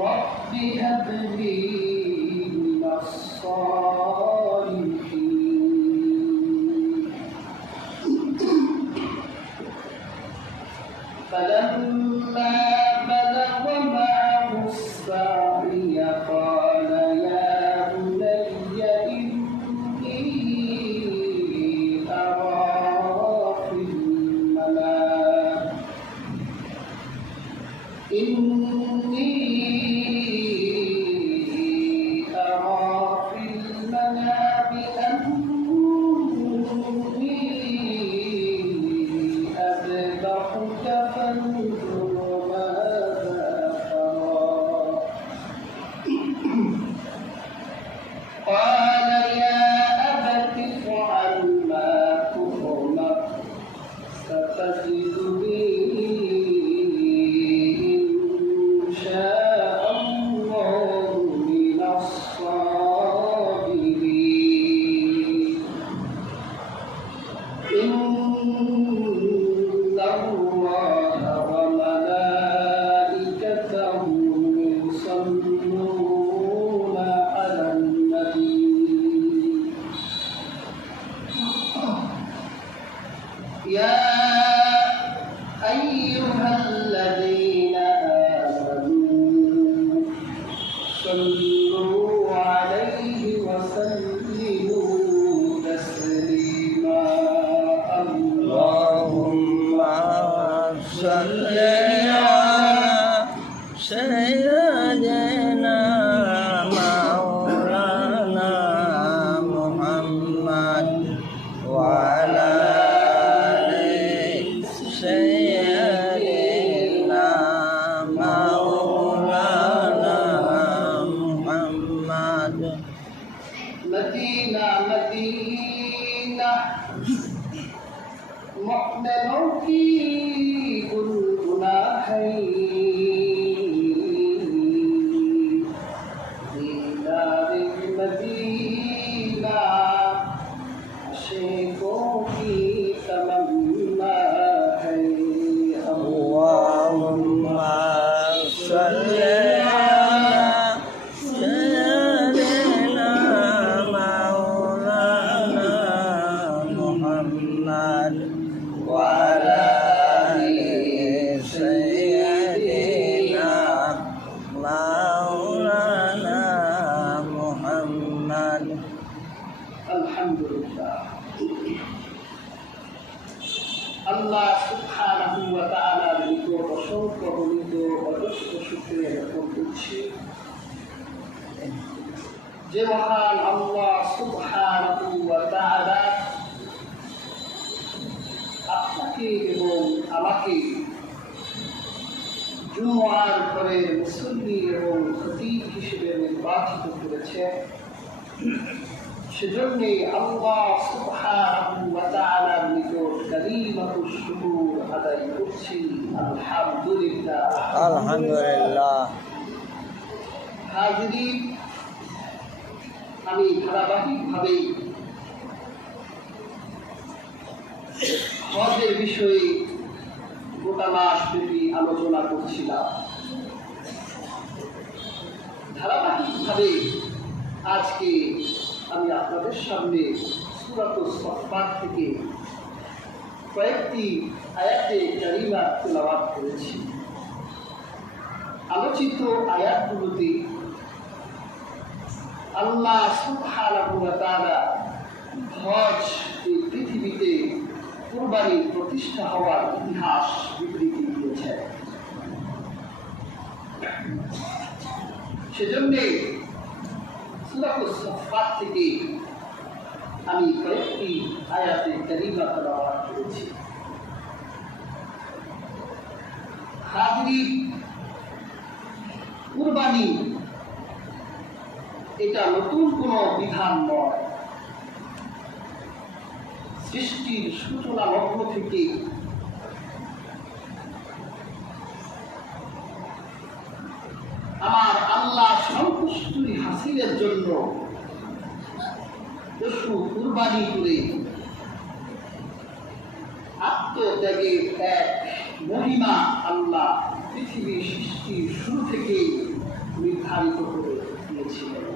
رب هب لي من الصالحين فلما بلغ معه السعي قال يا بني إني أرى في المنام أني أذبحك فانظر ماذا ترى قال يا أبت افعل ما تؤمر ستجدني إن شاء الله من الصابرين إن الله وملائكته يصلون على النبي يا أيها الذين آمنوا صلوا عليه وسلموا تسليما اللهم صل على سيدنا مولانا محمد وعلى آل سيدنا مولانا محمد مدينة مؤمن في الجناحين في دار المدينة شيخ في تمناه اللهم صل على سيدنا مولانا محمد وعلى آل سيدنا مولانا محمد الحمد لله আল্লাহ সুবহানাহু ওয়া তাআলার নিকট অসংখ্য গণিত অজস্র শুকরিয়া জ্ঞাপন করছি যে মহান আল্লাহ সুবহানাহু ওয়া তাআলা আপনাকে এবং আমাকে জুমআর পরে মুসল্লি এবং খতীব হিসেবে নির্বাচিত করেছেন সেজন্য আল্লাহ সুবহানাহু ওয়া তাআলার নিকট কালিমাতুশ শুকর আদায় করছি আলহামদুলিল্লাহ আলহামদুলিল্লাহ। হাজিরিন, আমি ধারাবাহিকভাবে হজের বিষয়ে গোটা মাস ব্যাপী আলোচনা করছিলাম। ধারাবাহিকভাবে আজকে আমি আপনাদের সামনে সূরাতুস সাফফাত থেকে কয়েকটি আয়াতে কারিমা তেলাওয়াত করেছি। আলোচিত আয়াতগুলোতে আল্লাহ সুবহানাহু ওয়া তাআলা হজ এই পৃথিবীতে কুরবানির প্রতিষ্ঠা হওয়ার ইতিহাস বিবৃতি দিয়েছেন। সেজন্য সূরাতুস সাফফাত থেকে আমি কয়েকটি আয়াতে কারিমা তেলাওয়াত করেছি। হাজিরিন, কুরবানি এটা নতুন কোনো বিধান নয়। সৃষ্টির সূচনা লগ্ন থেকে আমার আল্লাহ সন্তুষ্টি হাসিলের জন্য পশু কুরবানি করে আত্মত্যাগের এক মহিমা আল্লাহ পৃথিবীর সৃষ্টির শুরু থেকেই নির্ধারিত করে দিয়েছিলেন।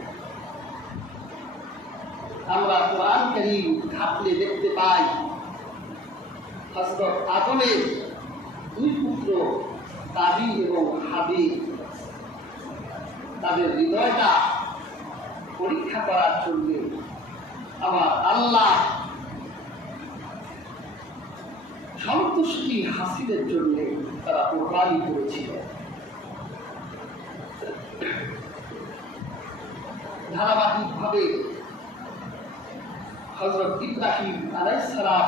আমরা কোরআন কারীম ঘাটলে দেখতে পাই হযরত আদমের দুই পুত্র কাবিল এবং হাবিল তাদের হৃদয়টা পরীক্ষা করার জন্য আমার আল্লাহ সন্তুষ্টি হাসিলের জন্য তারা কোরবানি করেছিলেন। ধারাবাহিকভাবে হযরত ইব্রাহিম আলাইহিস সালাম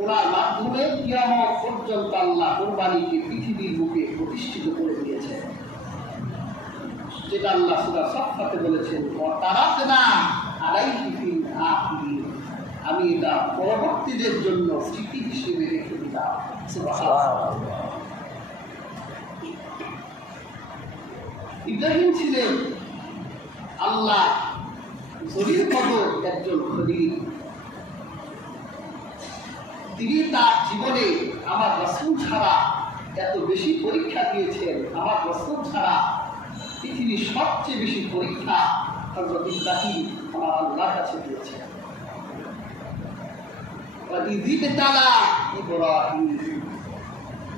ওনার মাধ্যমে কিয়ামত পর্যন্ত আল্লাহ কোরবানিকে পৃথিবীর বুকে প্রতিষ্ঠিত করে দিয়েছেন, যেটা আল্লাহ সূরা সাফফাতে বলেছেন, ওয়া তারাকনা আলাইহি ফিল আখিরিন, আমি এটা পরবর্তীদের জন্য স্মৃতি হিসেবে রেখে দিলাম। সুবহানাল্লাহ। ইব্রাহিম ছিলেন আল্লাহ জলিল কদর একজন খলিল। তিনি তার জীবনে আমার রাসূল ছাড়া এত বেশি পরীক্ষা দিয়েছেন। আমার রাসূল ছাড়া পৃথিবীর সবচেয়ে বেশি পরীক্ষা হযরত ইব্রাহিম আমার আল্লাহর কাছে দিয়েছেন।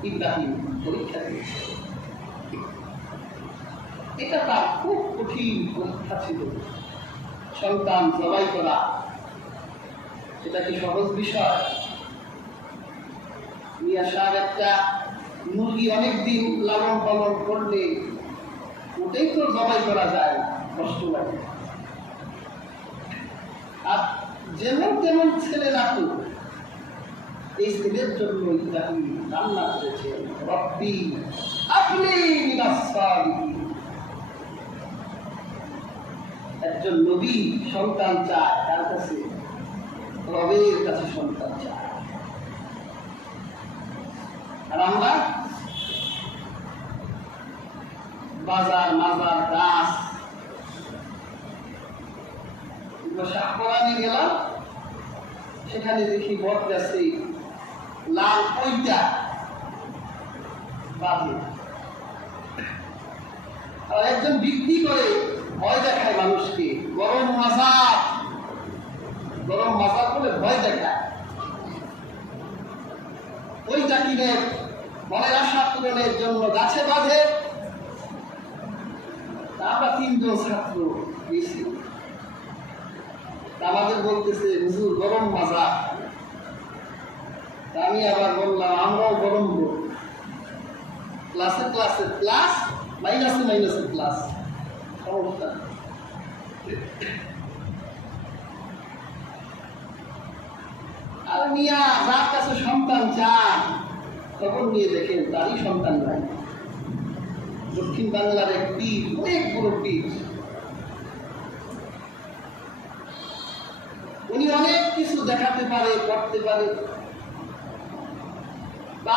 ইব্রাহিম পরীক্ষা দিয়েছে, এটা তার খুব কঠিন পরীক্ষা ছিল। সন্তান জবাই করা এটা কি সহজ বিষয়? নিয়ে আসার একটা মুরগি অনেকদিন লালন পালন করলে ওটাই তো জবাই করা যায়, কষ্ট লাগে। আর যেমন তেমন ছেলে রাখো, এই ছেলের জন্য ইব্রাহিম রান্না করেছেন, রব্বি আপনি মিনাস সালিহিন। একজন নবী সন্তান চায়, তার কাছে রবের কাছে সন্তান চায়। আর আমরা বাজার মাজার গাছ শাহপরানি গেলাম, সেখানে দেখি বট গাছে লাল পইটা বাঁধে, আর একজন বিক্রি করে ভয় দেখায় মানুষকে, গরম মাজার বলে ভয় দেখায়। ওইটা কিনে মনের আশা পূরণের জন্য গাছে বাঁধে। আমরা 3 জন ছাত্র গেছি, আমাদের বলতেছে হুজুর গরম মাজার। আমি আবার বললাম আমরাও গরম লোক, ক্লাসে প্লাস মাইনাসে প্লাস, সমস্যা। আর মিয়া যার কাছে সন্তান চান, খবর নিয়ে দেখেন তারই সন্তান নাই। দক্ষিণ বাংলার এক পীর, অনেক বড় পীর, উনি অনেক কিছু দেখাতে পারে, করতে পারে।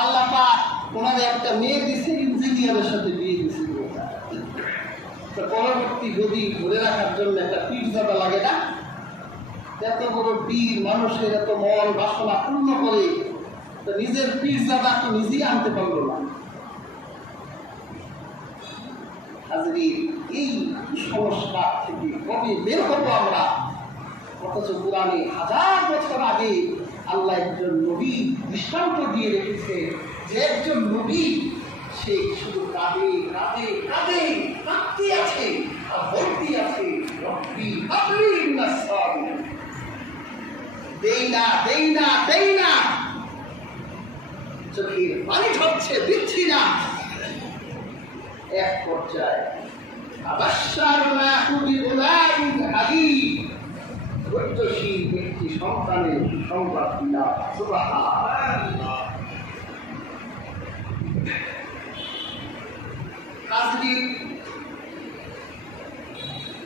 আল্লাহ পাক ওনার একটা মেয়ে দিছে, ইঞ্জিনিয়ারের সাথে বিয়ে দিছে। পরবর্তী যদি ধরে রাখার জন্য একটা পীরজাদা লাগে না? এত বড় পীর মানুষের এত মন বাসনা পূর্ণ করে, তো নিজের পীরজাদা তো নিজেই আনতে পারল না। এই সমস্যা থেকে কবে বের হবো আমরা? অথচ কোরআনে 1000 বছর আগে আল্লাহ একজন নবী দৃষ্টান্ত দিয়ে রেখেছে, যে একজন নবী সে শুধু কাঁদতে আছে আর বলতে আছে, রব্বি হাবলি মিনাস সালিহিন, দেই না, চোখের পানি ঝরছে, দিচ্ছি না। এক পর্যায়ে আবাশশারনাহু বিগুলামিন হালিম, ধৈর্যশীল ব্যক্তি সন্তানের সংবাদ দিলাম। সুবহানাল্লাহ।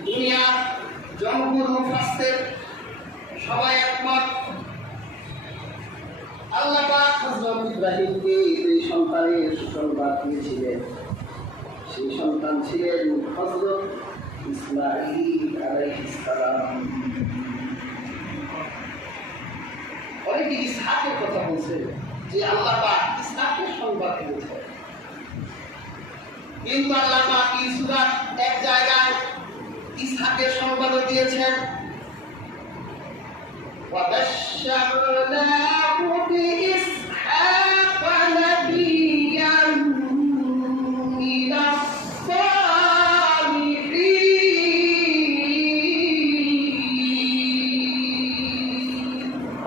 দুনিয়ার জমহুর মুফাসসির সবাই একমত, আল্লাহ পাক হযরত ইব্রাহিমকে এই সন্তানের সুসংবাদ দিয়েছিলেন। সেই সন্তান ছিলেন হযরত ইসমাঈল আলাইহিস সালাম। অনেকে ইসহাকের কথা বলছে যে আল্লাহ পাক ইসহাকের সংবাদ দিয়েছেন। কিন্তু আল্লাহ পাক এই সূরার এক জায়গায় ইসহাকের সংবাদ দিয়েছেন, وَبَشَّرْنَاهُ بِإِسْحَاقَ نَبِيًّا مِنَ الصَّالِحِينَ।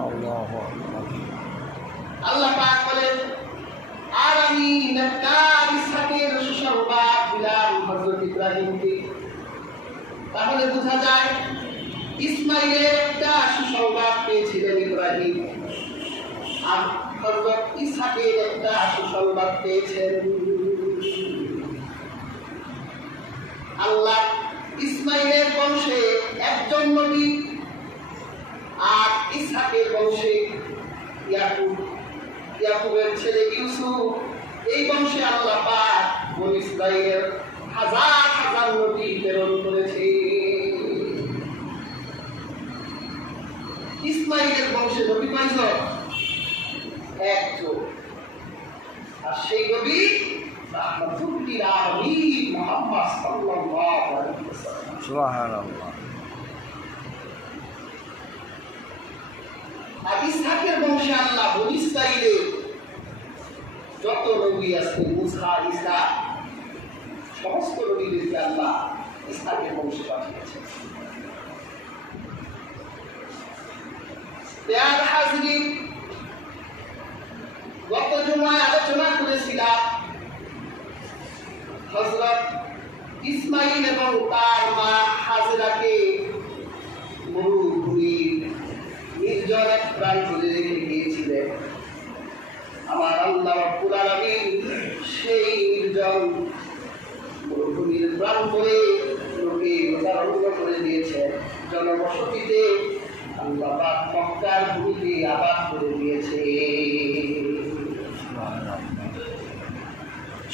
আল্লাহু আকবার। আল্লাহ পাক বলেন, আর আমি নেককার ইসহাকের সুসংবাদ দিলাম হযরত ইব্রাহিমকে। তাহলে বোঝা যায় ইসমাইলের একটা সুসংবাদ পেয়েছিলেন ইব্রাহিম, আর হযরত ইসহাকের একটা সুসংবাদ পেয়েছেন। আল্লাহ ইসমাইলের বংশে একজন নবী, আর ইসহাকের বংশে ইয়াকুব, ইয়াকুবের ছেলে ইউসুফ, এই বংশে আল্লাহ পাক বনী ইসরাইলের হাজার হাজার নবী প্রেরণ করেছে। ইসমাইলের বংশে নবী কয়জন? একজন, আর সেই নবী রাহমাতুল লিল আলামিন মুহাম্মদ সাল্লাল্লাহু আলাইহি ওয়াসাল্লাম। সুবহানাল্লাহ। আর ইসহাকের বংশে আল্লাহ বনী ইসরাইলের যত নবী আছে, মুসা, ঈসা, সমস্ত নবীদেরকে আল্লাহ ইসহাকের বংশে পাঠিয়েছেন। প্রিয় হাজরিন, গত জুমায় আলোচনা করেছিলাম হযরত ইসমাইল এবং তার মা হাজেরাকে মরুভূমির নির্জন এক প্রান্তরে রেখে গিয়েছিলেন। আমার আল্লাহ রাব্বুল আলামিন সেই নির্জন মরুভূমির প্রান্তরে লোকে রোজারণ্য করে দিয়েছেন। জনবসতিতে আল্লাহ পাক মক্কার ভূমিতে আবাদ করে দিয়েছে।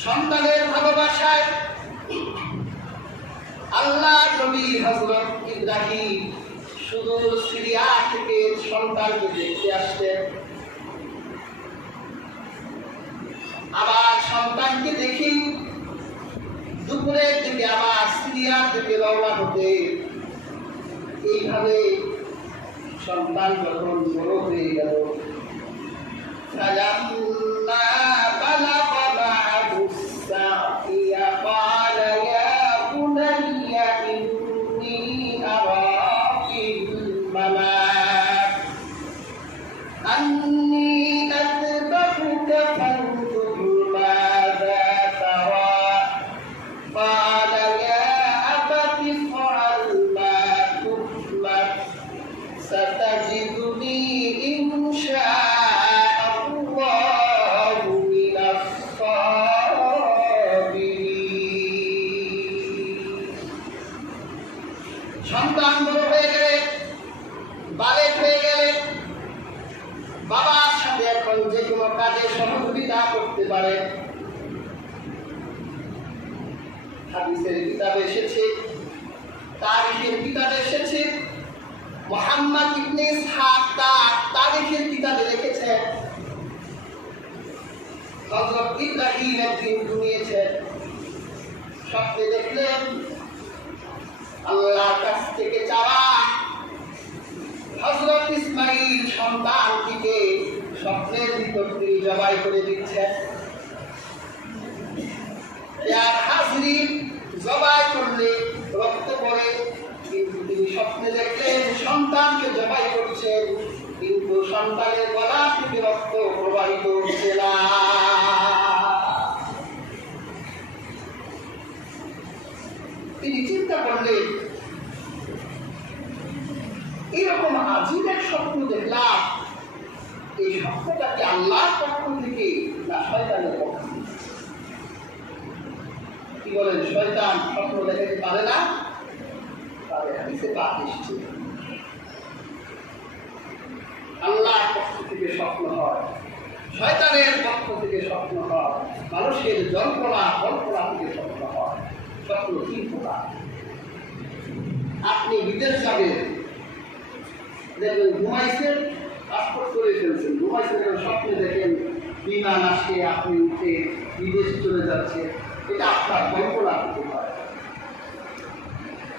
সন্তানের ভালোবাসায় আল্লাহ নবী হযরত ইব্রাহিম সুদূর সিরিয়া থেকে সন্তানকে দেখতে আসতেন। আবার সন্তানকে দেখি দুপুরের দিকে আবার সিরিয়া থেকে রওনা হতে। এইভাবে সন্তান যখন বড় হয়ে গেল, فلما بلغ معه السعي قال يا بني إني أرى في المنام أني أذبحك فانظر ماذا ترى قال يا أبت افعل ما تؤمر ستجدني إن شاء الله من الصابرين। সন্তান বড় হয়ে গেলে, বালেক হয়ে গেলে, বাবার সাথে এখন যে কোনো কাজে সহযোগিতা করতে পারে। হাদিসের কিতাবে এসেছে, তারিখের কিতাবে এসেছে, মুহাম্মদ ইবনে ইসহাক তার তারিখের কিতাবে লিখেছেন, হযরত ইব্রাহিম একদিন ঘুমিয়েছেন, স্বপ্নে দেখলেন আল্লাহর কাছ থেকে চাওয়া হযরত ইসমাইল সন্তানটিকে স্বপ্নের ভিতর তিনি জবাই করে দিচ্ছেন। আর হাজরিন, জবাই করলে রক্ত পড়ে, কিন্তু তিনি স্বপ্নে দেখলেন সন্তানকে জবাই করছেন, কিন্তু সন্তানের গলা থেকে রক্ত প্রবাহিত হচ্ছে না। তিনি চিন্তা করলেন, এরকম আজীব এক স্বপ্ন দেখলাম, এই স্বপ্নটা কি আল্লাহর পক্ষ থেকে না শয়তানের পক্ষ থেকে? কি বলেন, শয়তান স্বপ্ন দেখাতে পারে না? পারে। হাদিসে পাক এসেছে আল্লাহর পক্ষ থেকে স্বপ্ন হয়, শয়তানের পক্ষ থেকে স্বপ্ন হয়, মানুষের যন্ত্রণা কল্পনা থেকে স্বপ্ন হয়। স্বপ্ন তিন প্রকার। আপনি বিদেশ যাবেন, দেখবেন ঘুমাইছেন, পাসপোর্ট করে ফেলছেন, ঘুমাইছেন, স্বপ্নে দেখেন বিমান আসে, আপনি উঠে বিদেশ চলে যাচ্ছে, এটা আপনার কল্পনা হতে পারে।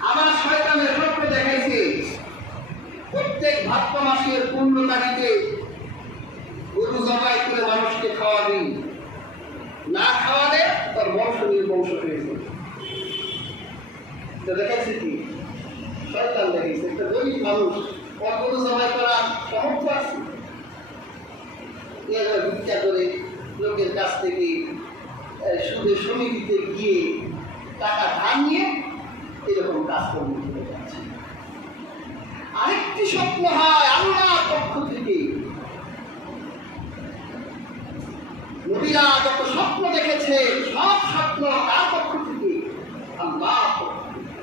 আমার শয়তানের স্বপ্ন দেখাইছে প্রত্যেক ভাদ্র মাসের 15 তারিখে গরু জবাই করে মানুষকে খাওয়াবি, না খাওয়ালে তার বংশ নির্বংশ হয়ে যাবে। দেখাইছে কি শয়তান দেখাইছে একটা গরিব মানুষ গরু জবাই করার সামর্থ্য আছে, ভিক্ষা করে লোকের কাছ থেকে সুদে সমিতিতে গিয়ে টাকা ধার নিয়ে এরকম কাজকর্ম করে যাচ্ছে। আরেকটি স্বপ্ন হয় আল্লাহর পক্ষ থেকে। নবীরা যত স্বপ্ন দেখেছে সব স্বপ্ন তার পক্ষ থেকে, আল্লাহর পক্ষ থেকে।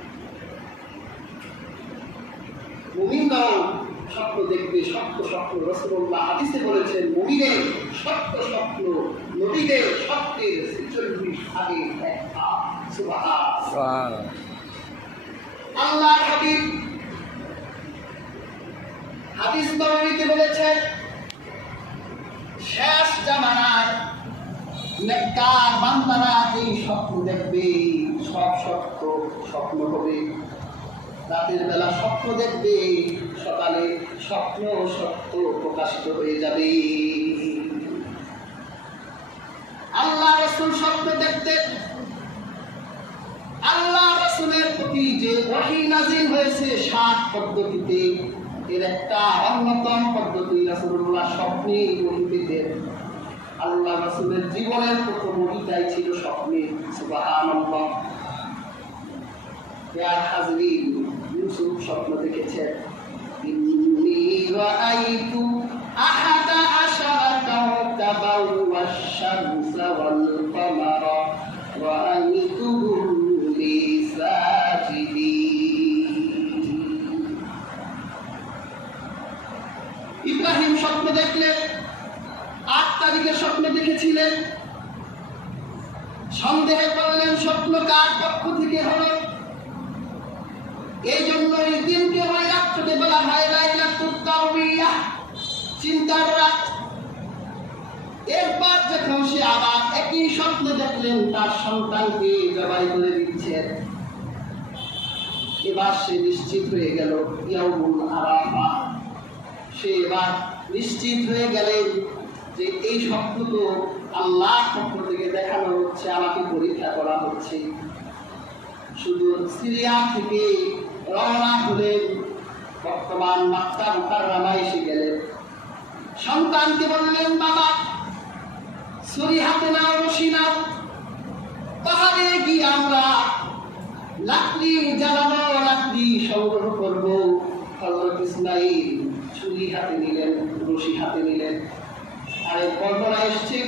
মুমিনরাও স্বপ্ন দেখবে, সত্য স্বপ্ন। রাসূলুল্লাহ হাদিসে বলেছেন মুমিনের সত্য স্বপ্ন নবীদের স্বপ্নের 46 ভাগে একটা। সুবহানাল্লাহ। আল্লাহর হাবিব হাদিস নববীতে বলেছেন শেষ জামানায় নেককার বান্দারা এই স্বপ্ন দেখবে, সব সত্য স্বপ্ন হবে। রাতের বেলা স্বপ্ন দেখবে, সকালে স্বপ্ন সত্য প্রকাশিত হয়ে যাবে। আল্লাহ রাসূল স্বপ্ন দেখতেন। আল্লাহ রাসূলের প্রতি যে ওহী নাযিল হয়েছে 7 পদ্ধতিতে, এর একটা অন্যতম পদ্ধতি রাসূলুল্লাহ স্বপ্নে ওহী পেতেন। আল্লাহ রাসূলের জীবনের প্রথম ওহীটাই ছিল স্বপ্নে। সুবহানাল্লাহ। ইয়া হাযরিন, ইউসুফ স্বপ্ন দেখেছেন ইন্নী রাআইতু আহাদা আশারা কাওকাবান ওয়াশ-শামসা ওয়াল কামারা রাআইতুহুম লি সাজিদিন। ইব্রাহিম স্বপ্ন দেখলেন 8 তারিখে স্বপ্ন দেখেছিলেন। সন্দেহ করলেন স্বপ্ন কার পক্ষ থেকে হলো। এই জন্য এই দিনকে ওই রাতকে বলা হয় লাইলাতুত তাওবিয়াহ, চিন্তার রাত। এরপর যখন সে আবার একই স্বপ্ন দেখলেন তার সন্তানকে জবাই করে দিচ্ছেন, এবার সে নিশ্চিত হয়ে গেল ইয়াউমুল আরাফা। সে এবার নিশ্চিত হয়ে গেলেন যে এই স্বপ্ন তো আল্লাহর পক্ষ থেকে দেখানো হচ্ছে, আমাকে পরীক্ষা করা হচ্ছে। শুধু সিরিয়া থেকে রওনা হলেন, বর্তমান মক্কা মুকাররমায় এসে গেলেন। সন্তানকে বললেন, বাবা ছুরি হাতে নাও, রশি নাও, পাহাড়ে গিয়ে আমরা লাকড়ি জ্বালানো, লাকড়ি সংগ্রহ করব। হযরত ইসমাঈল ছুরি হাতে নিলেন, রশি হাতে নিলেন। আর এই কল্পনা এসছে,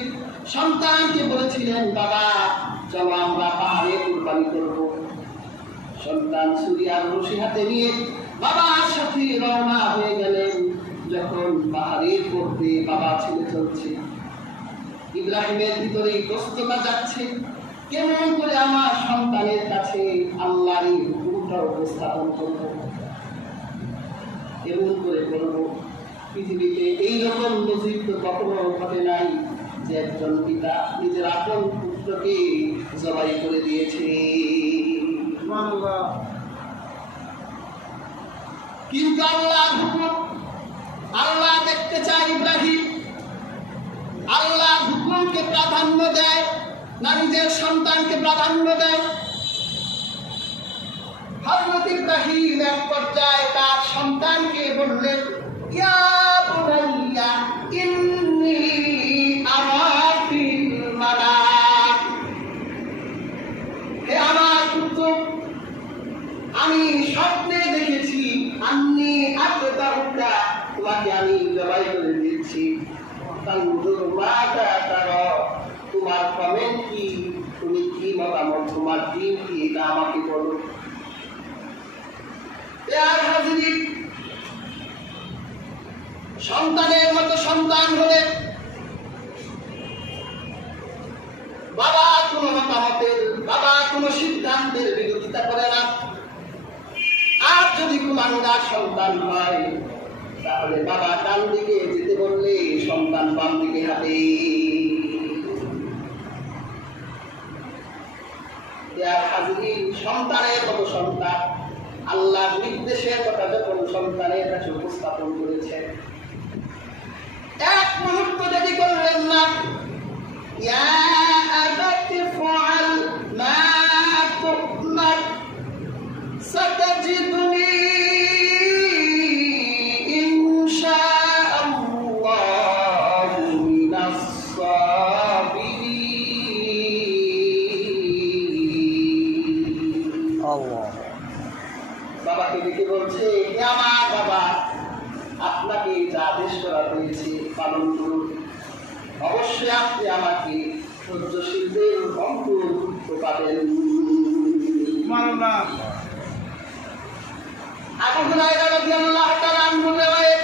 সন্তানকে বলেছিলেন, বাবা চলো আমরা পাহাড়ে কুরবানি করব। সন্তান ছুরি আর রশি হাতে নিয়ে বাবার সাথে রওনা হয়ে গেলেন। যখন পাহাড়ের পথে বাবা ছেলে চলছে, ইব্রাহিমের ভিতরে কষ্টটা যাচ্ছে, কেমন করে আমার সন্তানের কাছে আল্লাহর হুকুমটা উপস্থাপন করব, কেমন করে করব। পৃথিবীতে এইরকম নজির তো কখনো ঘটে নাই যে একজন পিতা নিজের আপন পুত্রকে জবাই করে দিয়েছে। কিন্তু আল্লাহর হুকুম, আল্লাহ দেখতে চায় ইব্রাহিম আল্লাহর হুকুমকে প্রাধান্য দেয় না নিজের সন্তানকে প্রাধান্য দেয়। হযরত ইব্রাহিম এক পর্যায়ে তার সন্তানকে বললেন, ইয়া বুনাইয়া ইন্নী আরা ফিল মানাম, হে আমার পুত্র, আমি স্বপ্নে দেখেছি আন্নী আতদারুকা, তোমাকে আমি জবাই করে দিচ্ছি। তানজুর মাতা তারা, তোমার কমেন্ট কি, তুমি কি মতামত, তোমার দিন কি, এটা আমাকে বলো। সন্তানের মতো সন্তান হলে বাবা কোনো মতামতের, বাবা কোনো সিদ্ধান্তের বিরোধিতা করে না। আর যদি কুলাঙ্গার সন্তান হয় তাহলে বাবা ডান দিকে যেতে বললে সন্তান বাম দিকে হাঁটে। সন্তানের মতো সন্তান আল্লাহর নির্দেশের কথা যখন সন্তানের কাছে উপস্থাপন করেছেন, এক মুহূর্ত দেরি করলেন না। ইয়া আবাতি ফাআল মা তু'মার সাতাজিদুনি ইনশাআল্লাহু মিনাস সাবিরিন। আল্লাহ বাবাকে ডেকে বলছে, হে আমার বাবা, আপনাকে যা আদেশ করা হয়েছে পালন করুন। অবশ্যই আপনি আমাকে ধৈর্যশীলদের অন্তর্ভুক্ত পাবেন। আবু হুরায়রা রাদিয়াল্লাহু তাআলা আনহু রিওয়ায়াত,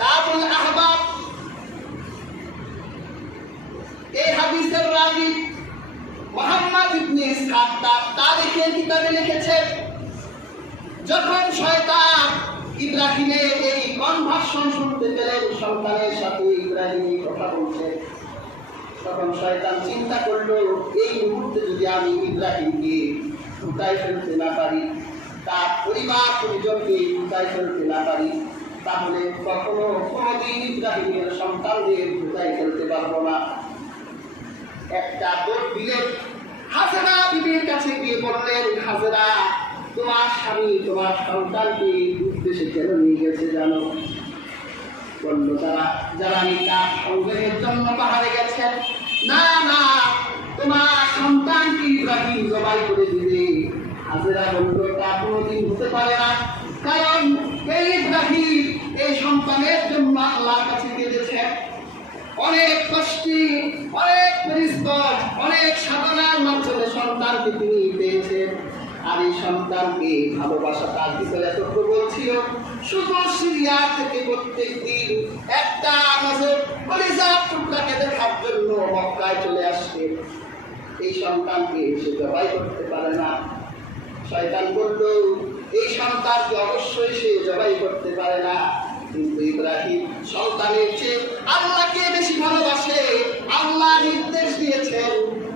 কাবুল আহবাব এই হাদিসের রাবী মুহাম্মদ ইবনে ইসহাক তার তারিখের কিতাবে লিখেছেন, যখন শয়তান ইব্রাহিমের এই কনভার্সন শুনতে পেলেন, সন্তানের সাথে ইব্রাহিম কথা বলছে, তখন শয়তান চিন্তা করলো, এই মুহূর্তে যদি আমি ইব্রাহিমকে লুকায় ফেলতে না পারি, তার পরিবার পরিজনকে লুকায় ফেলতে না পারি, তাহলে কখনো কোনোদিন ইব্রাহিমের সন্তানদের লুকায় ফেলতে পারবো না। একটা দৌড় দিলেন, হাজেরা বিবির কাছে গিয়ে বললেন, হাজেরা, তোমার স্বামী তোমার সন্তানকে উদ্দেশ্যে কেন নিয়ে গেছে জানো? বলল, যারা তার সংগ্রহের জন্য পাহাড়ে গেছেন। না না, তোমার সন্তানকে ইব্রাহিম জবাই করে দিবে। হাজেরা বলল, তা কোনোদিন হতে পারে না, কারণ এই ইব্রাহিম এই সন্তানের জন্য আল্লাহর কাছে কেঁদেছেন। অনেক কষ্টে, অনেক পরিশ্রম, অনেক সাধনার মাধ্যমে সন্তানকে তিনি পেয়েছেন। আর এই সন্তানকে ভালোবাসা তার ভিতরে এত প্রবল ছিল, শুধু সিরিয়া থেকে প্রত্যেক দিন একটা নজর কলিজার টুকরাকে দেখার জন্য মক্কায় চলে আসছে। এই সন্তানকে সে জবাই করতে পারে না। শয়তান বলল, এই সন্তানকে অবশ্যই সে জবাই করতে পারে না। কিন্তু ইব্রাহিম সন্তানের চেয়ে আল্লাহকে বেশি ভালোবাসে। আল্লাহ নির্দেশ দিয়েছেন,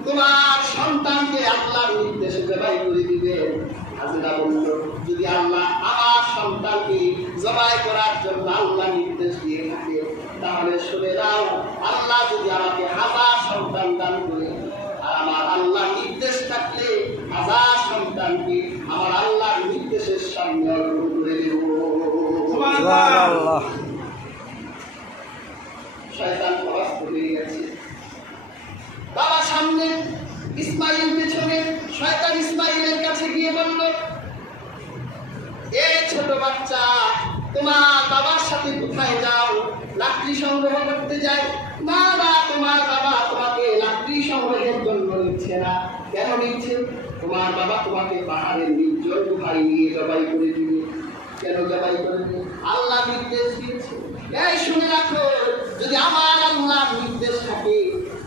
তোমার সন্তানকে আল্লাহর নির্দেশে জবাই করে দিবে। হাজেরা বলল, যদি আল্লাহ আমার সন্তানকে জবাই করার জন্য আল্লাহ নির্দেশ দিয়ে থাকে, তাহলে শুনে দাও, আল্লাহ যদি আমাকে 1000 সন্তান দান করে, আর আমার আল্লাহ নির্দেশ থাকলে 1000 সন্তানকে আমার আল্লাহর নির্দেশের সামনে অর্পণ করে দেব। সুবহানাল্লাহ। শয়তান পরাস্ত হয়ে গেছে। বাবা সামনে, ইসমাইল পেছনে। শয়তান ইসমাইলের কাছে গিয়ে বলল, এই ছোট বাচ্চা, তোমার বাবার সাথে কোথায় যাও? লাকড়ি সংগ্রহ করতে যাই। না না, তোমার বাবা তোমাকে লাকড়ি সংগ্রহের জন্য নিচ্ছে না। কেন নিচ্ছে? তোমার বাবা তোমাকে পাহাড়ের নির্জন গুহায় নিয়ে জবাই করে দিবে। কেন জবাই করে দিবে? আল্লাহ নির্দেশ দিয়েছে। এই শুনে রাখো, যদি আমার আল্লাহর নির্দেশ থাকে,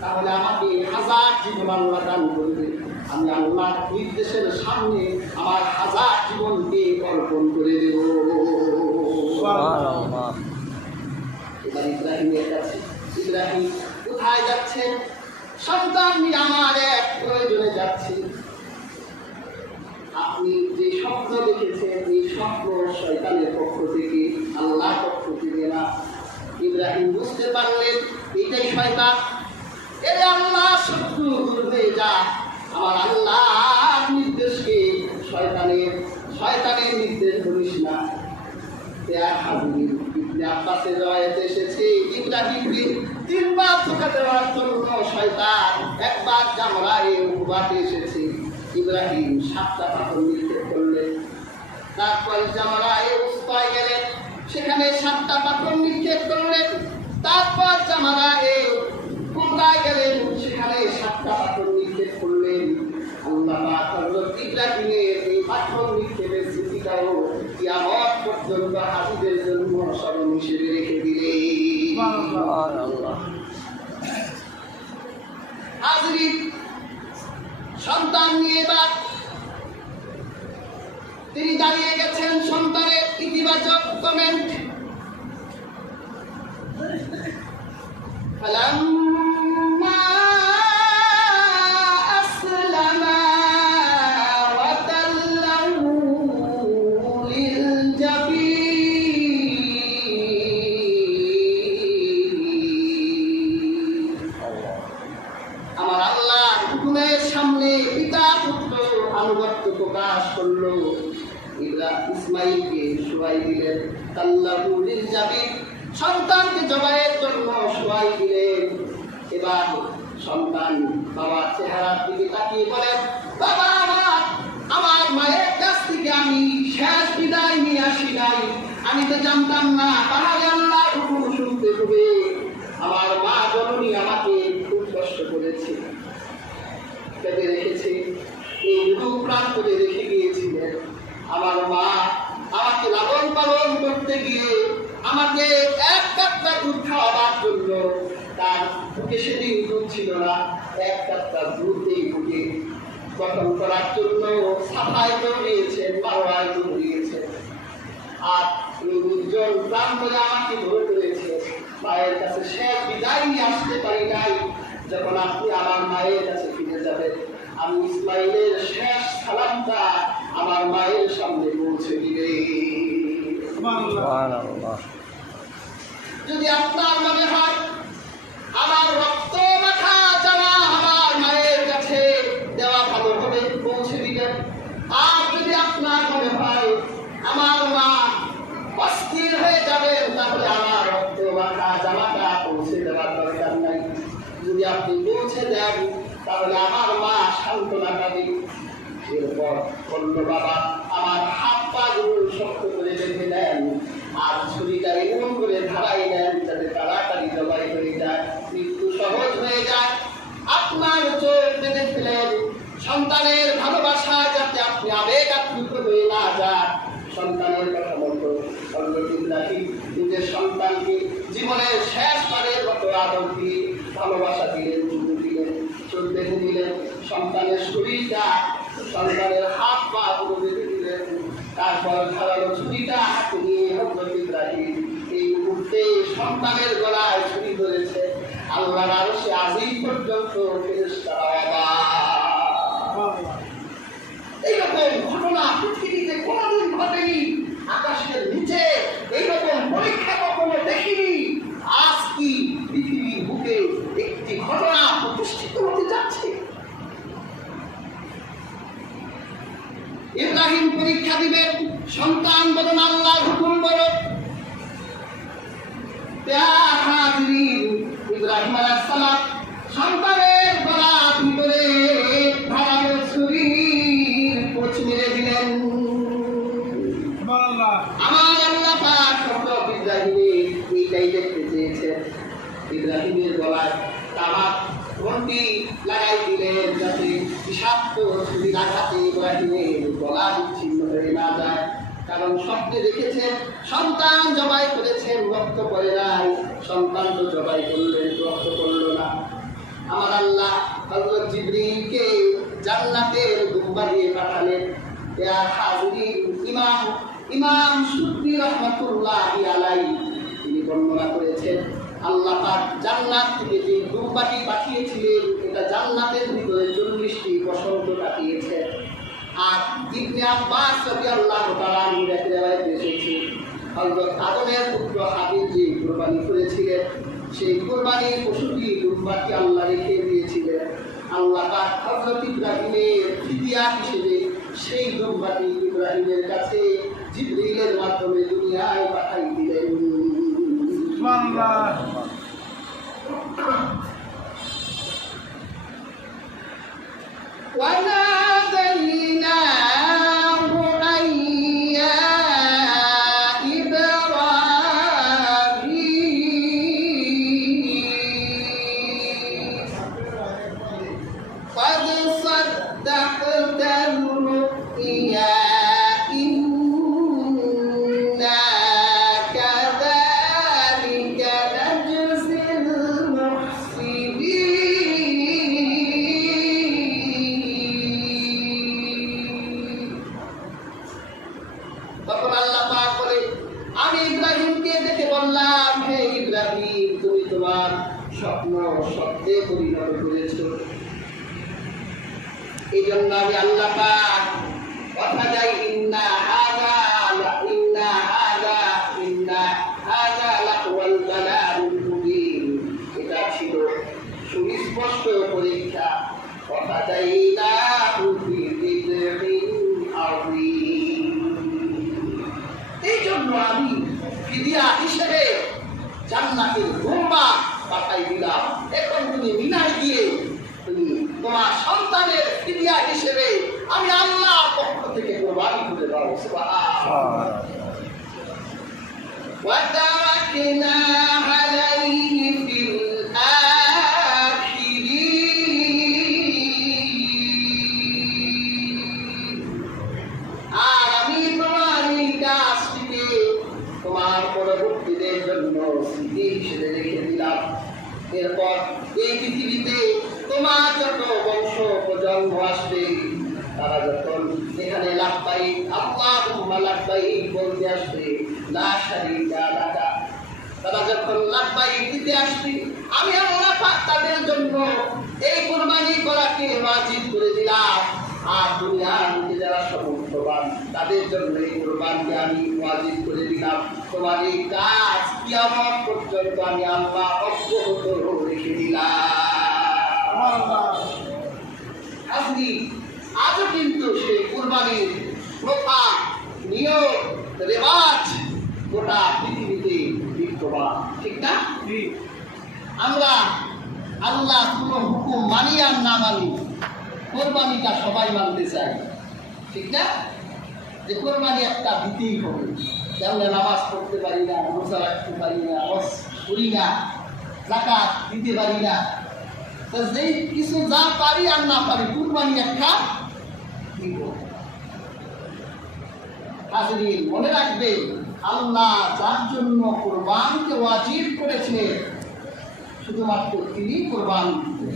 তাহলে আমাকে 1000 জীবন আল্লাহ দান করবে। আমি আল্লাহর নির্দেশের সামনে আমার 1000 জীবনকে অর্পণ করে দেব। সুবহানাল্লাহ। এবার ইব্রাহিমের কাছে, ইব্রাহিম কোথায় যাচ্ছেন? সন্তান নিয়ে আমার এক প্রয়োজনে যাচ্ছি। আপনি যে স্বপ্ন দেখেছেন, এই স্বপ্ন শয়তানের পক্ষ থেকে, আল্লাহর পক্ষ থেকে না। ইব্রাহিম বুঝতে পারলেন এটাই শয়তান। এর আল্লাহ শত্রু দূর হয়ে যা, আমার আল্লাহর নির্দেশকে শয়তানের নির্দেশ করিস না। আব্বাসের রাওয়ায়াতে এসেছে, ইব্রাহিমকে 3 বার ধোঁকা দেওয়ার জন্য শয়তান একবার জামরায়ে উকবাতে এসেছে। ইব্রাহিম 7টা পাথর নিক্ষেপ করলেন। তারপর জামরায়ে উসবায় গেলেন, সেখানে 7টা পাথর নিক্ষেপ করলেন। তারপর জামরায়ে কুবরায় গেলেন, সেখানে 7টা পাথর নিক্ষেপ করলেন। আল্লাহ পাক হযরত ইব্রাহিমের এই পাথর নিক্ষেপের স্মৃতিটাও কিয়ামত পর্যন্ত হাজিদের জন্য স্মরণ হিসেবে রেখে দিলেন। সুবহানাল্লাহ। হাজরিন, সন্তান নিয়ে এবার তিনি দাঁড়িয়ে গেছেন। সন্তানের ইতিবাচক কমেন্ট, فلما أسلما আনুগত্য প্রকাশ করলো। ইসমাইলকে শোয়াই দিলেন, কাল্লাহু লিলজাবির, সন্তানকে জবাইয়ের জন্য শোয়াই দিলেন। এবার সন্তান বাবার চেহারার দিকে তাকিয়ে বলেন, বাবা আমার মায়ের কাছ থেকে আমি শেষ বিদায় নিয়ে আসি নাই, আমি তো জানতাম না তাহলে আল্লাহর হুকুম শুনতে হবে। আমার মা জননী আমাকে খুব কষ্ট করেছে, পেটে রেখেছে, এই রূপ প্রাণ করে রেখে গিয়েছিলেন। আমার মা আমাকে লালন পালন করতে গিয়ে আমাকে এক কাপটা দুধ খাওয়াবার জন্য, তার বুকে সেদিন দুধ ছিল না, এক কাপটা দুধ এই বুকে গঠন করার জন্য সাফাই দৌড়িয়েছেন, মারোয়ায় দৌড়িয়েছেন। আর এই উজ্জ্বল প্রাণ বলে আমাকে ধরে করেছে। মায়ের কাছে শেষ বিদায় নিয়ে আসতে পারি নাই। যখন আপনি আমার মায়ের কাছে ফিরে যাবেন, আমি ইসমাইলের শেষ সালামটা আমার মায়ের সামনে পৌঁছে দিবে। যদি আপনার মনে হয় আমার রক্ত মাখা জামা আমার মায়ের কাছে দেওয়া ভালো হবে, পৌঁছে দিবেন। আর যদি আপনার মনে হয় আমার মা অস্থির হয়ে যাবেন, তাহলে আমার রক্ত মাখা জামাটা পৌঁছে দেওয়ার দরকার নাই। যদি আপনি পৌঁছে দেন, তাহলে আমার মা সান্ত্বনা পাবে। এরপর বলল, বাবা আমার হাত পা গুলো শক্ত করে বেঁধে নেন, আর ছুরিটা এমন করে ধারাই নেন যাতে তাড়াতাড়ি জবাই হয়ে যায়, মৃত্যু সহজ হয়ে যায়। আপনার চোখ বেঁধে ফেলেন, সন্তানের ভালোবাসা যাতে আপনি আবেগ আপ্লুত হয়ে না যান। সন্তানের কথা মতো হযরত ইব্রাহিম নিজের সন্তানকে জীবনের শেষবারের মতো আদর দিয়ে ভালোবাসা দিলেন, চুমু দিলেন, চোখ বেঁধে দিলেন, সন্তানের শরীরটা, সন্তানের হাত পা গুলো বেঁধে দিলেন। তারপর ধারালো ছুরিটা হাতে নিয়ে হযরত ইব্রাহিম এই মুহূর্তে সন্তানের গলায় ছুরি ধরেছে। আল্লাহর আরশে আজিম পর্যন্ত ফেরেশতারা অবাক। এইরকম ঘটনা পৃথিবীতে কোনোদিন ঘটেনি, আকাশের নিচে এইরকম পরীক্ষা কখনো দেখিনি। আজ কি পৃথিবীর বুকে একটি ঘটনা প্রতিষ্ঠিত হতে যাচ্ছে। ইব্রাহিম পরীক্ষা দিবেন, সন্তান বলুন আল্লাহর হুকুম বলুন। ইব্রাহিম আলাইহিস সালাম সন্তানের গলার ভিতরে ধারালো ছুরির পোঁচ মেরে দিলেন। আমার আল্লাহ পাক হযরত ইব্রাহিমের এইটাই দেখতে চেয়েছেন। ইব্রাহিমের গলায় তামাক ঘণ্টি লাগাই দিলেন যাতে বিষাক্ত ছুরির আঘাতে ইব্রাহিমের গলা বিচ্ছিন্ন হয়ে না যায়। কারণ স্বপ্নে দেখেছেন সন্তান জবাই করেছেন, রক্ত পড়ে নাই। সন্তান তো জবাই করলেন, রক্ত পড়ল না। আমার আল্লাহ হযরত জিবরীলকে জান্নাতের দুম্বা দিয়ে পাঠালেন। ইয়া হাজিরিন, ইমাম সুদ্দী রাহমাতুল্লাহি আলাইহি তিনি বর্ণনা করেছেন, আল্লাহ পাক জান্নাত থেকে যে দুম্বাটি পাঠিয়েছিলেন, এটা জান্নাতের ভিতরে 40টি বসন্ত কাটিয়েছে। আর ইবনে আব্বাস রাদিয়াল্লাহু তাআলা আনহু এর riwayat এসেছে, হযরত আদমের পুত্র হাবিল যে কুরবানি করেছিলেন, সেই কুরবানির পশুটি দুম্বাটি আল্লাহ রেখে দিয়েছিলেন। আল্লাহ পাক হযরত ইব্রাহিমের ফিদিয়া হিসেবে সেই দুম্বাটি ইব্রাহিমের কাছে জিবরীলের মাধ্যমে দুনিয়ায় পাঠাই দিলেন। সুবহানাল্লাহ। وناديناه أن يا إبراهيم قد صدقت الرؤيا إنا كذلك نجزي المحسنين। তখন আল্লাহ পাক বলে, আমি ইব্রাহিমকে দেখে বললাম, হে ইব্রাহিম, তুমি তোমার স্বপ্ন সত্যে পরিণত করেছো। এই জন্য আমি আল্লাহ পাক কথা যাই, ইন্না হাযা লাহুয়াল বালাউল মুবিন, এটা ছিল সুস্পষ্ট পরীক্ষা। কথা যাই না আমি আল্লাহর পক্ষ থেকে কোরবানি করে দাও। সুবহানাল্লাহ। وتركنا عليه في الآخرين আর আমি তোমার এই কাজটিকে তোমার পরবর্তীদের জন্য স্মৃতি হিসেবে রেখে দিলাম। এরপর এই পৃথিবীতে তোমার যত বংশ প্রজন্ম আসবে তারা যখন এখানে লাব্বাইক আল্লাহুম্মা লাব্বাইক বলতে আসবে, লা শারীকা লাকা, তারা যখন লাব্বাইক দিতে আসবে, আমি আল্লাহ পাক তাদের জন্য এই কুরবানি করাকে ওয়াজিব করে দিলাম। আর দুনিয়ার মধ্যে যারা সমর্থবান তাদের জন্য এই কুরবানিকে আমি ওয়াজিব করে দিলাম। তোমার এই কাজ কিয়ামত পর্যন্ত আমি আল্লাহ অব্যাহত রেখে দিলাম। আজকে আজও কিন্তু সেই কুরবানির প্রথা, নিয়ম, রেওয়াজ গোটা পৃথিবীতে বিদ্যমান, ঠিক না? আমরা আল্লাহ কোনো হুকুম মানি আর না মানি, কোরবানিটা সবাই মানতে চাই, ঠিক না? যে কোরবানি একটা দিতেই হবে। আমরা নামাজ পড়তে পারি না, রোজা রাখতে পারি না, হজ করি না, যাকাত দিতে পারি না, তো যেই কিছু যা পারি আর না পারি কোরবানি একটা দিব। হাজরিন, মনে রাখবে আল্লাহ যার জন্য কোরবানিকে ওয়াজিব করেছে শুধুমাত্র তিনি কোরবানি দিতেন।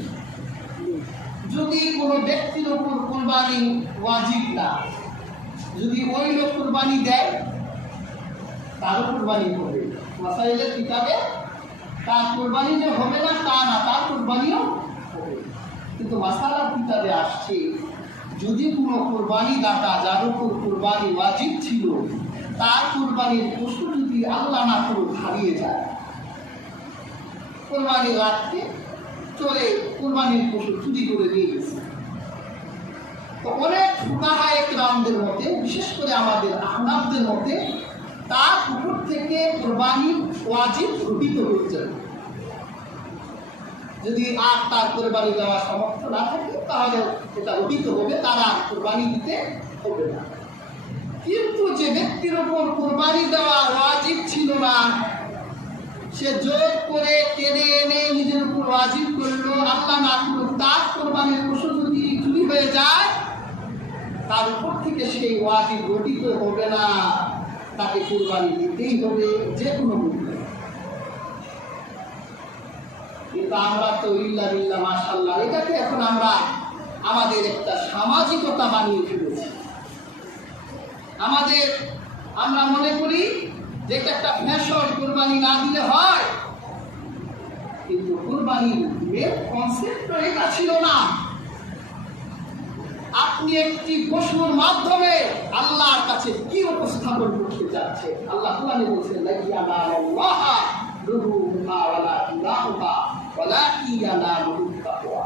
যদি কোনো ব্যক্তির উপর কোরবানি ওয়াজিব না, যদি ওই লোক কোরবানি দেয় তারও কোরবানি হবে। মাসাইলের কিতাবে তার কোরবানি যে হবে না তা না, তার কোরবানিও হবে। কিন্তু মাসালার কিতাবে আসছে যদি কোনো কোরবানি দাতা যার উপর কোরবানি ওয়াজিব ছিল তার কোরবানির পশু যদি আল্লাহ না করে হারিয়ে যায়, কোরবানি রাখতে চলে কোরবানির পশু চুরি করে নিয়ে গেছে, তো অনেক ফুকাহায়ে কেরামদের মধ্যে, বিশেষ করে আমাদের আহনাফদের মধ্যে, তার উপর থেকে কোরবানির ওয়াজিব রহিত হয়ে যাবে। যদি আর তার কোরবানি দেওয়ার সামর্থ্য না থাকে তাহলে এটা রহিত হবে, তার আর কোরবানি দিতে হবে না। কিন্তু যে ব্যক্তির উপর কোরবানি দেওয়া ওয়াজিব ছিল না, সে জোর করে টেনে এনে নিজের উপর ওয়াজিব করলো, আল্লাহ না করুক তার কোরবানির পশু যদি চুরি হয়ে যায় তার উপর থেকে সেই ওয়াজিব গঠিত হবে না, তাকে কোরবানি দিতেই হবে যে কোনো মূল্যে। কিন্তু আমরা তো ইল্লা বিল্লাহ মাশাআল্লাহ এটাকে এখন আমরা আমাদের একটা সামাজিকতা বানিয়ে ফেলেছি। আমরা মনে করি যে এটা একটা ফ্যাশন, কোরবানি না দিলে হয়। কিন্তু কোরবানির মেন কনসেপ্ট এটা ছিল না। আপনি একটি পশুর মাধ্যমে আল্লাহর কাছে কি উপস্থাপন করতে যাচ্ছে? আল্লাহ কোরআনে বলেছেন লাইয়ানাল্লাহা রুহুহা ওয়ালা ইলাহুহা ওয়ালাকিয়ানাহুত তাকওয়া।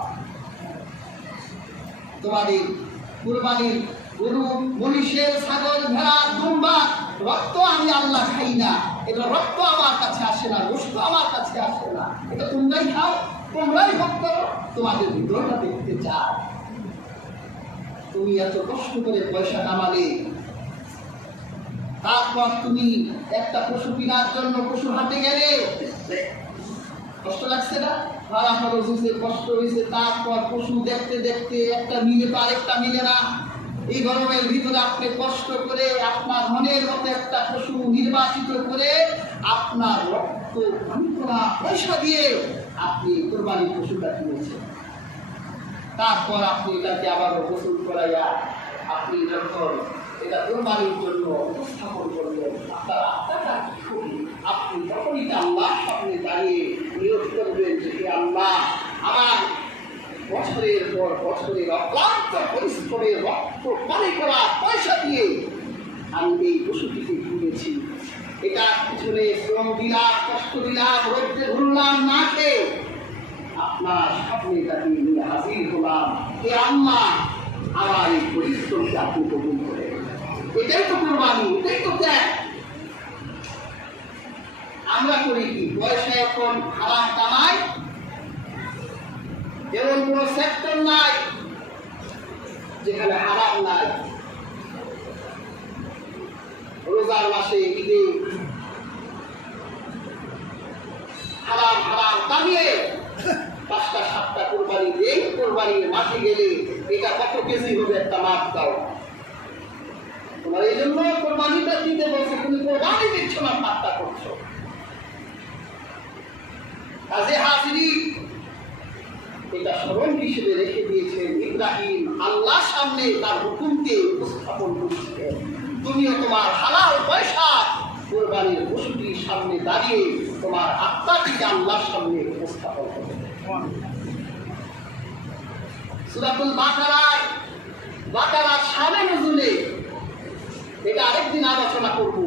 তোমাদের কুরবানির গরু, মহিষের, ছাগল, ভেড়া, দুম্বা রক্ত আমি আল্লাহ খাই না, এটা রক্ত আমার কাছে আসে না, গোশত আমার কাছে আসে না, এটা তোমরাই খাও, তোমরাই ভোগ করো, তোমাদের ভিতরটা দেখতে চাও। তুমি এত কষ্ট করে পয়সা কামালে, তারপর তুমি একটা পশু কেনার জন্য পশু হাটে গেলে, কষ্ট লাগছে না? ভাড়া খরচ হয়েছে, কষ্ট হয়েছে, তারপর পশু দেখতে দেখতে একটা মিলে তো আরেকটা মিলে না। এই গরমের ভিতরে আপনি কষ্ট করে আপনার মনের মতো একটা পশু নির্বাচিত করে আপনার রক্ত পানি করা পয়সা দিয়ে আপনি কোরবানির পশুটা কিনেছেন। তারপর আপনি এটাকে আবার গোসল করাইয়া আপনি যখন এটা কোরবানির জন্য উপস্থাপন করবেন, আপনার আত্মাটা কি হবে? আপনি তখনই আল্লাহ সামনে দাঁড়িয়ে নিয়োগ করবেন যে হে আল্লাহ, আমার বছরের পর বছরের অক্লান্ত পরিশ্রমের রক্ত পানি করা পয়সা দিয়ে আমি এই পশুটিকে কিনেছি। এটা পিছনে শ্রম দিলাম, কষ্ট দিলাম, রোদ্রে ঘুরলাম না খেয়ে আপনার সামনে তাকে নিয়ে হাজির হলাম। হে আল্লাহ, আমার এই পরিশ্রমকে আপনি কবুল করেন। এটাই তো কোরবানি, এটাই তো ত্যাগ। আমরা করি কি? পয়সা এখন হারাম কামাই, এমন কোন সেক্টর নাই যেখানে হারাম নাই, রোজার মাসে ঈদে হারাম হারাম দামিয়ে 5টা 7টা কোরবানি দিয়ে কোরবানির মাঠে গেলে এটা কত কেজি হবে একটা মাছ দাও। তোমার এই জন্য কোরবানিটা দিতে বলছে, তুমি কোরবানি দিচ্ছ না, ঠাট্টা করছো। কাজে হাজিরি এটা স্মরণ হিসেবে রেখে দিয়েছেন ইব্রাহিম আল্লাহর সামনে তার হুকুমকে উপস্থাপন করছিলেন। তুমিও তোমার হালাল পয়সা কোরবানির পশুটির সামনে দাঁড়িয়ে তোমার আত্মাটিকে আল্লাহর সামনে উপস্থাপন করবে। সূরাতুল বাকারার শানে নজুলে এটা আরেকদিন আলোচনা করব,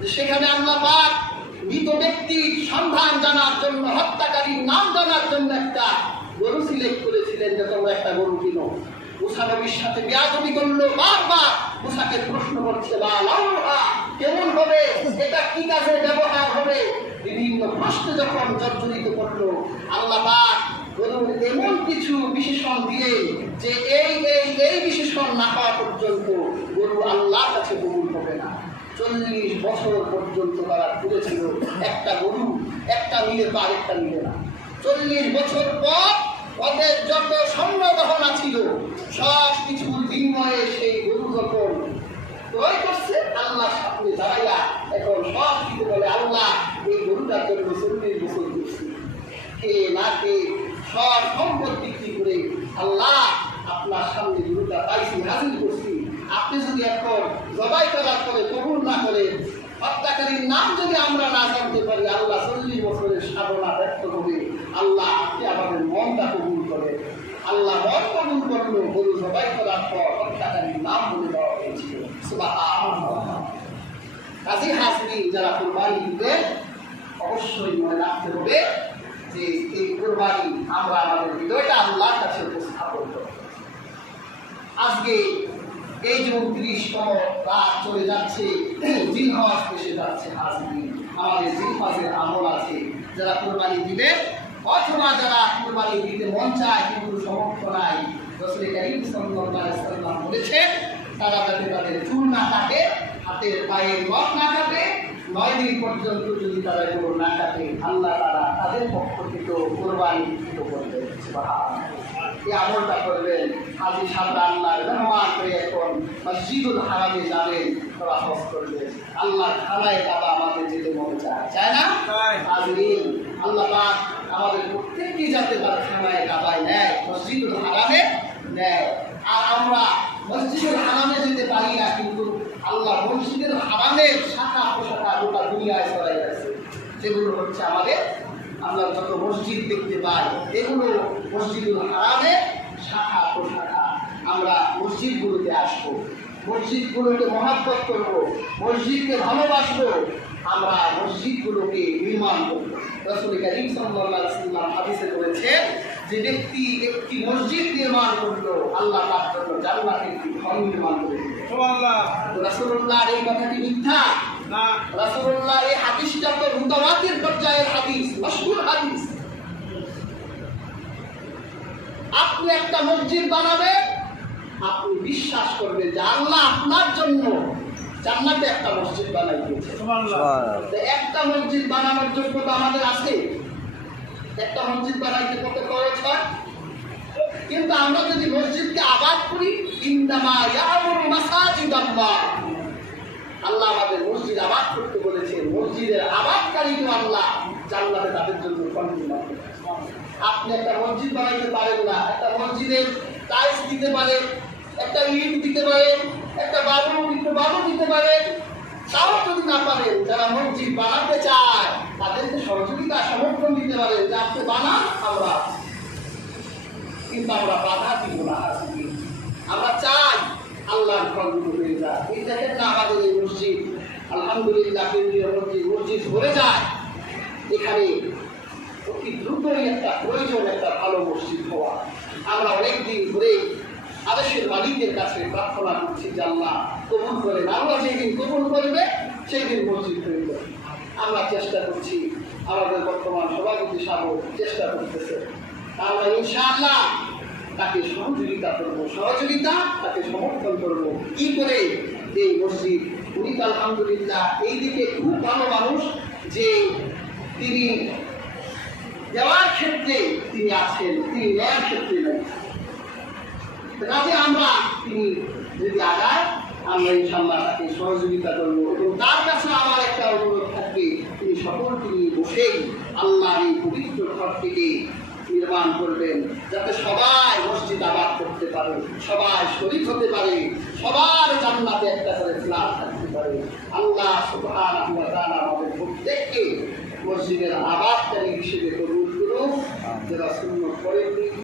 যে সেখানে আল্লাহ পাক মৃত ব্যক্তির সন্ধান জানার জন্য, হত্যাকারীর নাম জানার জন্য একটা গরু সিলেক্ট করেছিলেন, যে তোমরা একটা গরু কিনো। মুসা নবীর সাথে বেয়াদবি করলো, বারবার মুসাকে প্রশ্ন করছে, কেমন হবে, এটা কি কাজে ব্যবহার হবে, বিভিন্ন প্রশ্ন যখন জর্জরিত করলো, আল্লাহ পাক গরুর এমন কিছু বিশেষণ দিয়ে যে এই বিশেষণ না পাওয়া পর্যন্ত গরু আল্লাহর কাছে কবুল হবে না। 40 বছর পর্যন্ত তারা ঘুরেছিল, একটা গরু একটা মিলে তো আরেকটা মিলে না। 40 বছর পর ওদের যত স্বর্ণ গহনা ছিল সব কিছুর বিনিময়ে সেই গরু যখন ক্রয় করছে, আল্লাহ সামনে দাঁড়াইয়া এখন সব কিছু বলে, আল্লাহ এই গরুটার জন্য 40 বছর ঘুরছি, কে না কে সব সম্পদ বিক্রি করে আল্লাহ আপনার সামনে গরুটা পাইছি, হাজির করছি। আপনি যদি এখন জবাই করার পরে কবুল না করে, হত্যাকারীর নাম যদি আমরা না জানতে পারি, আল্লাহ 40 বছরের সাধনা ব্যর্থ হবে। আল্লাহ আপনি আমাদের মনটা কবুল করে। আল্লাহ মন কবুল করলো, গরু জবাই করার পর হত্যাকারীর নাম বলে দেওয়া হয়েছিল। সুবহানাল্লাহ। কাজী হাজিরিন, যারা কুরবানি দিবেন অবশ্যই মনে রাখতে হবে যে এই কুরবানি আমরা আমাদের হৃদয়টা আল্লাহর কাছে উপস্থাপন করব। আজকে এই যে 29তম রাত চলে যাচ্ছে, জিলহজ এসে যাচ্ছে। হাজিরিন, আমাদের জিলহজের আমল আছে। যারা কুরবানি দিবে অথবা যারা কুরবানি দিতে মন চায় কিন্তু সমর্থ নাই, রাসূল কারীম সাল্লাল্লাহু আলাইহি ওয়াসাল্লাম বলেছেন তারা যাতে তাদের চুল না কাটে, হাতের পায়ের নখ না কাটে, 9 দিন পর্যন্ত যদি তারা এগুলো না কাটে, আল্লাহ তারা তাদের পক্ষ থেকে কোরবানি কৃত করবে। এই আমলটা করবেন। হাজি সাহেবরা আল্লাহর মেহমান করে এখন মসজিদুল হারামে যাবেন, তারা হজ করবেন। আল্লাহর খানায় কাবা আমাদের যেতে মনে চায় না? হাজিরিন, আল্লাহ পাক আমাদের প্রত্যেককে যাতে তার খানায় কাবায় নেয়, মসজিদুল হারামে নেয়। আর আমরা মসজিদুল হারামে যেতে পারি না, কিন্তু আল্লাহ মসজিদের হারামের শাখা প্রশাখা গোটা দুনিয়ায় ছড়াই আছে। যেগুলো হচ্ছে আমাদের, আমরা যত মসজিদ দেখতে পাই এগুলো মসজিদুল হারামের শাখা প্রশাখা। আমরা মসজিদগুলোতে আসবো, মসজিদগুলোকে মহাব্বত করবো, মসজিদকে ভালোবাসবো, আমরা মসজিদগুলোকে নির্মাণ করবো। রাসূল কারীম সাল্লাল্লাহু আলাইহি ওয়াসাল্লাম হাদিসে বলেছেন যে ব্যক্তি একটি মসজিদ নির্মাণ করলো, আল্লাহ তার জন্য জান্নাতে একটি ঘর নির্মাণ করে দিবেন। সুবহানাল্লাহ। রাসূলুল্লাহর এই কথাটি মিথ্যা না। রাসূলুল্লাহ এই হাদিসটা তো মুতাওয়াতির পর্যায়ের হাদিস, মাশহুর হাদিস। আপনি একটা মসজিদ বানাবেন, আপনি বিশ্বাস করবেন যে আল্লাহ আপনার জন্য জান্নাতে একটা মসজিদ বানাই দিয়েছে। সুবহানাল্লাহ। একটা মসজিদ বানানোর যোগ্যতা আমাদের আছে? একটা মসজিদ বানাইতে কত খরচ হয়? কিন্তু আমরা যদি মসজিদকে আবাদ করি, ইন্নামা ইয়ামুরু মাসাজিদাল্লাহ, আল্লাহ আমাদের মসজিদ আবাদ করতে বলেছেন। মসজিদের আবাদকারীকে আল্লাহ জান্নাতে তাদের জন্য কন্টিনিউ করবে। আপনি একটা মসজিদ বানাইতে পারেন না, একটা মসজিদের টাইলস দিতে পারেন, একটা ইট দিতে পারেন, একটা বালু দিতে পারেন, তাও যদি না পারেন, যারা মসজিদ বানাতে চায় তাদেরকে সহযোগিতা সমর্থন দিতে পারেন যে আপনি বানান, আমরা কিন্তু আমরা বাধা দিব না। আমরা চাই আল্লাহর ঘরগুলো হয়ে যায়। এই দেখেন না আমাদের এই মসজিদ, আলহামদুলিল্লাহ কেন্দ্রীয় মসজিদ ভরে যায়। এখানে অতি দ্রুতই একটা প্রয়োজন একটা ভালো মসজিদ হওয়া। আমরা অনেকদিন ধরে আদেশের মালিকের কাছে প্রার্থনা করছি যে আল্লাহ কবুল করেন। আল্লাহ যেদিন কবুল করবে সেই দিন মসজিদ হয়ে যাবে। আমরা চেষ্টা করছি, আমাদের বর্তমান সভাপতি সাহেব চেষ্টা করতেছে। আমরা ইনশাআল্লাহ তাকে সহযোগিতা করবো, তাকে সমর্থন করবো। কি করে? এই মসজিদ, উনি তো আলহামদুলিল্লাহ এই দিকে খুব ভালো মানুষ যে তিনি দেওয়ার ক্ষেত্রে তিনি আছেন, তিনি নেওয়ার ক্ষেত্রে নেই। কাজে আমরা তিনি যদি আগায়, আমরা ইনশাআল্লাহ তাকে সহযোগিতা করবো। এবং তার কাছে আমার একটা অনুরোধ থাকবে, তিনি সকলকে নিয়ে বসেই আল্লাহর এই পবিত্র ঘরটিকে নির্মাণ করবেন, যাতে সবাই মসজিদ আবাদ করতে পারে, সবাই শরীক হতে পারে, সবার জান্নাতে একটা করে ফ্ল্যাট থাকতে পারে। আল্লাহ সুবহানাহু ওয়া তাআলা আমাদের প্রত্যেককে মসজিদের আবাদকারী হিসেবে কবুল করুন, যারা সুন্নাত পড়েননি